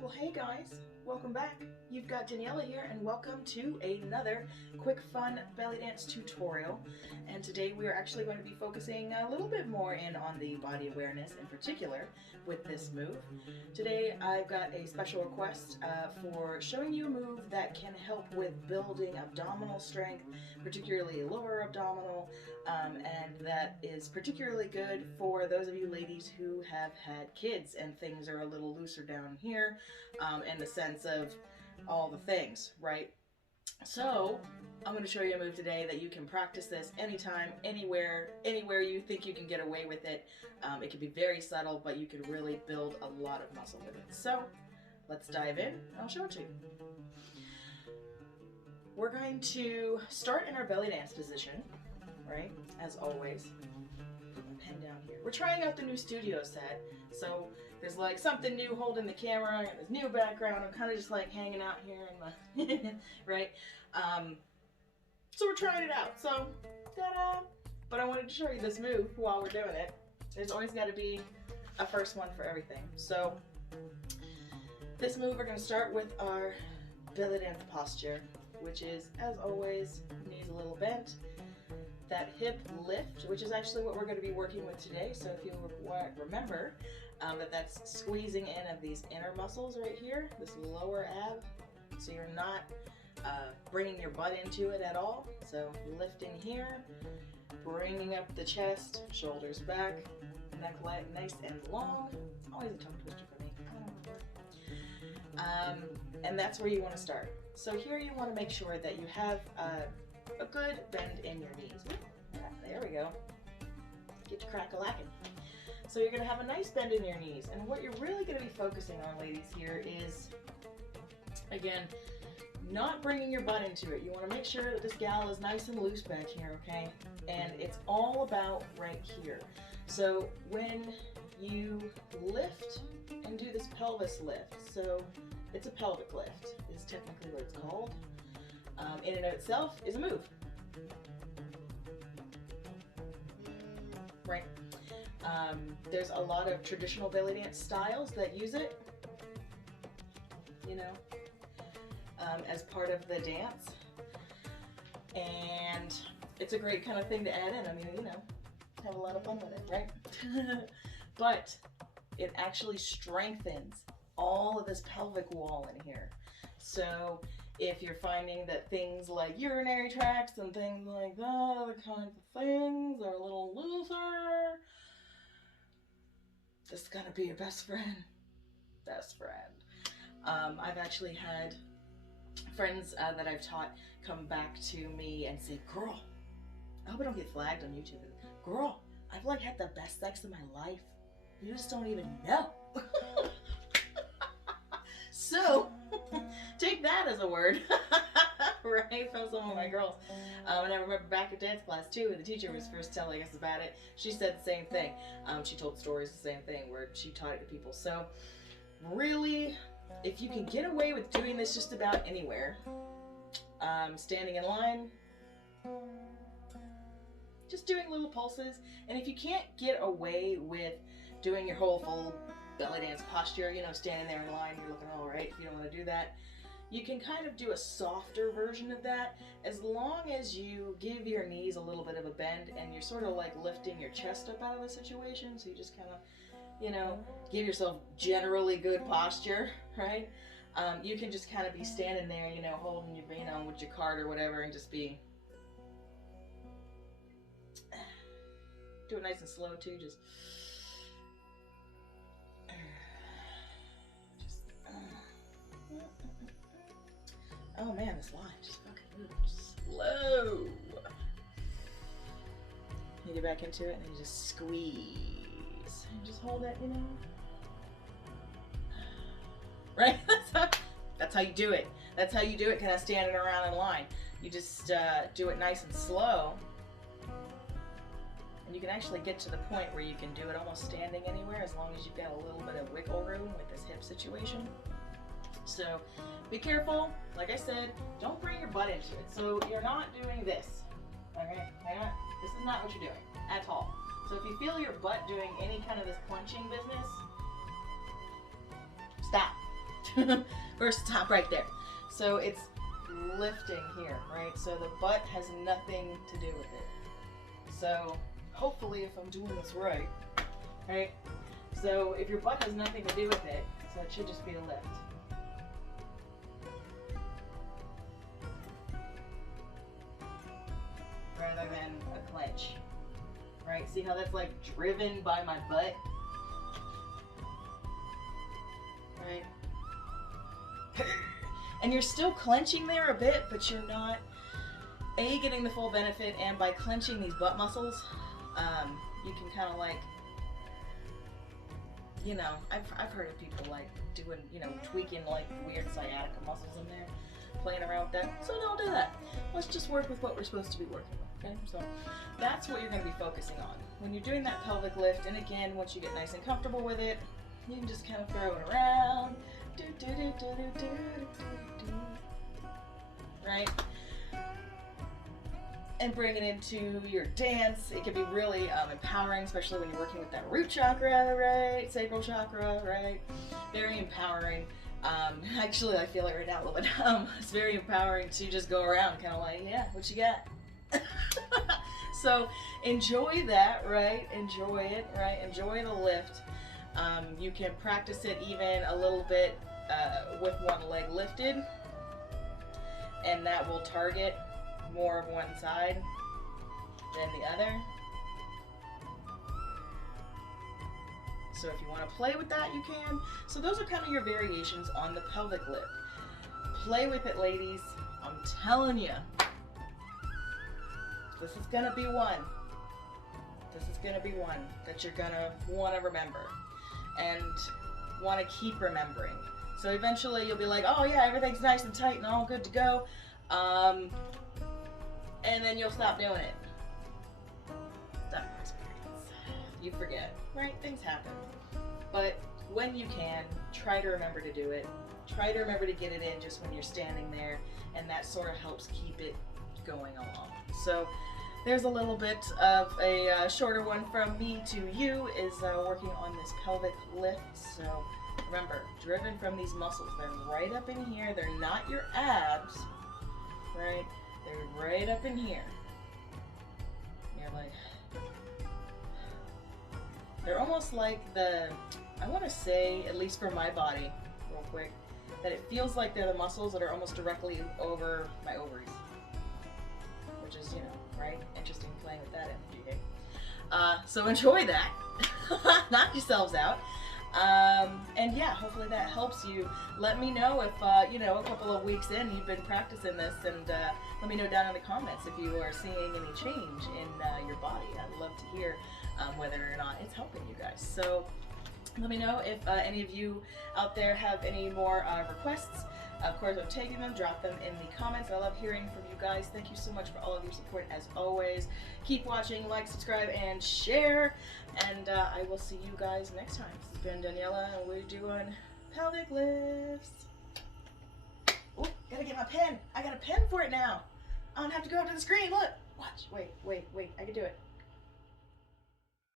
Well, hey guys, welcome back. You've got Daniela here and welcome to another quick fun belly dance tutorial. And today we are actually going to be focusing a little bit more in on the body awareness in particular with this move. Today I've got a special request for showing you a move that can help with building abdominal strength, particularly lower abdominal, and that is particularly good for those of you ladies who have had kids and things are a little looser down here. In the sense of all the things, right? So I'm going to show you a move today that you can practice this anytime, anywhere you think you can get away with it. It can be very subtle, but you can really build a lot of muscle with it. So let's dive in and I'll show it to you. We're going to start in our belly dance position, right? As always. Put my pen down here. We're trying out the new studio set, so there's like something new holding the camera and this new background. I'm kind of just like hanging out here in the right. So we're trying it out. So ta-da! But I wanted to show you this move while we're doing it. There's always got to be a first one for everything. So this move, we're going to start with our belly dance posture, which is, as always, knees a little bent. That hip lift, which is actually what we're going to be working with today. So if you remember that's squeezing in of these inner muscles right here, this lower ab, so you're not bringing your butt into it at all. So lifting here, bringing up the chest, shoulders back, neck nice and long. Always a tongue twister for me. And that's where you want to start. So here you want to make sure that you have a good bend in your knees. There we go. Get your crack-a-lackin'. So you're going to have a nice bend in your knees. And what you're really going to be focusing on, ladies, here is, again, not bringing your butt into it. You want to make sure that this gal is nice and loose back here, okay? And it's all about right here. So when you lift and do this pelvis lift, so it's a pelvic lift, is technically what it's called. In and of itself is a move. Right? There's a lot of traditional belly dance styles that use it, you know, as part of the dance. And it's a great kind of thing to add in. I mean, you know, have a lot of fun with it, right? But it actually strengthens all of this pelvic wall in here. So if you're finding that things like urinary tracts and things like that, other kinds of things are a little looser, this is gonna be your best friend. Best friend. I've actually had friends that I've taught come back to me and say, girl, I hope I don't get flagged on YouTube. Girl, I've like had the best sex of my life. You just don't even know. So, take that as a word, right, from some of my girls. And I remember back at dance class too, when the teacher was first telling us about it, she said the same thing. She told stories the same thing, where she taught it to people. So, really, if you can get away with doing this just about anywhere, standing in line, just doing little pulses, and if you can't get away with doing your whole full belly dance posture, you know, standing there in line, you're looking all right, if you don't want to do that, you can kind of do a softer version of that, as long as you give your knees a little bit of a bend and you're sort of like lifting your chest up out of the situation, so you just kind of, you know, give yourself generally good posture, right? You can just kind of be standing there, you know, holding your, you know, with your cart or whatever, and just be, do it nice and slow too, just oh man, this line just fucking moves slow. You get back into it and then you just squeeze. And just hold it, you know. Right? That's how you do it. That's how you do it kind of standing around in line. You just do it nice and slow. And you can actually get to the point where you can do it almost standing anywhere, as long as you've got a little bit of wiggle room with this hip situation. So be careful, like I said, don't bring your butt into it. So you're not doing this, okay? This is not what you're doing at all. So if you feel your butt doing any kind of this punching business, stop. First stop right there. So it's lifting here, right? So the butt has nothing to do with it. So hopefully if I'm doing this right, so if your butt has nothing to do with it, so it should just be a lift. Rather than a clench, right? See how that's like driven by my butt, right? And you're still clenching there a bit, but you're not getting the full benefit, and by clenching these butt muscles, you can kind of like, you know, I've heard of people like doing, you know, tweaking like weird sciatica muscles in there, playing around with that. So don't do that. Let's just work with what we're supposed to be working with, okay? So that's what you're going to be focusing on when you're doing that pelvic lift. And again, once you get nice and comfortable with it, you can just kind of throw it around, right? And bring it into your dance. It can be really empowering, especially when you're working with that root chakra, right? Sacral chakra, right? Very empowering. Actually, I feel it right now a little bit. It's very empowering to just go around kind of like, yeah, what you got? So enjoy that, right? Enjoy it, right? Enjoy the lift. You can practice it even a little bit with one leg lifted, and that will target more of one side than the other. So if you want to play with that, you can. So those are kind of your variations on the pelvic lift. Play with it, ladies. I'm telling you, this is gonna be one. This is gonna be one that you're gonna want to remember and want to keep remembering. So eventually you'll be like, oh yeah, everything's nice and tight and all good to go. And then you'll stop doing it. Stop experience. You forget, right? Things happen. But when you can, try to remember to do it. Try to remember to get it in just when you're standing there, and that sort of helps keep it going along. So there's a little bit of a shorter one from me to you, is working on this pelvic lift. So remember, driven from these muscles. They're right up in here. They're not your abs, right? They're right up in here. You're like, they're almost like I want to say, at least for my body, real quick, that it feels like they're the muscles that are almost directly over my ovaries. Which is, you know, right? Interesting playing with that energy. So enjoy that. Knock yourselves out. And yeah, hopefully that helps you. Let me know if, you know, a couple of weeks in you've been practicing this, and let me know down in the comments if you are seeing any change in your body. I'd love to hear whether or not it's helping you guys. So let me know if any of you out there have any more requests. Of course, I'm taking them. Drop them in the comments. I love hearing from you guys. Thank you so much for all of your support as always. Keep watching, like, subscribe, and share. And I will see you guys next time. This has been Daniela, and we're doing pelvic lifts. Oh, gotta get my pen. I got a pen for it now. I don't have to go up to the screen. Look. Watch. Wait. I can do it.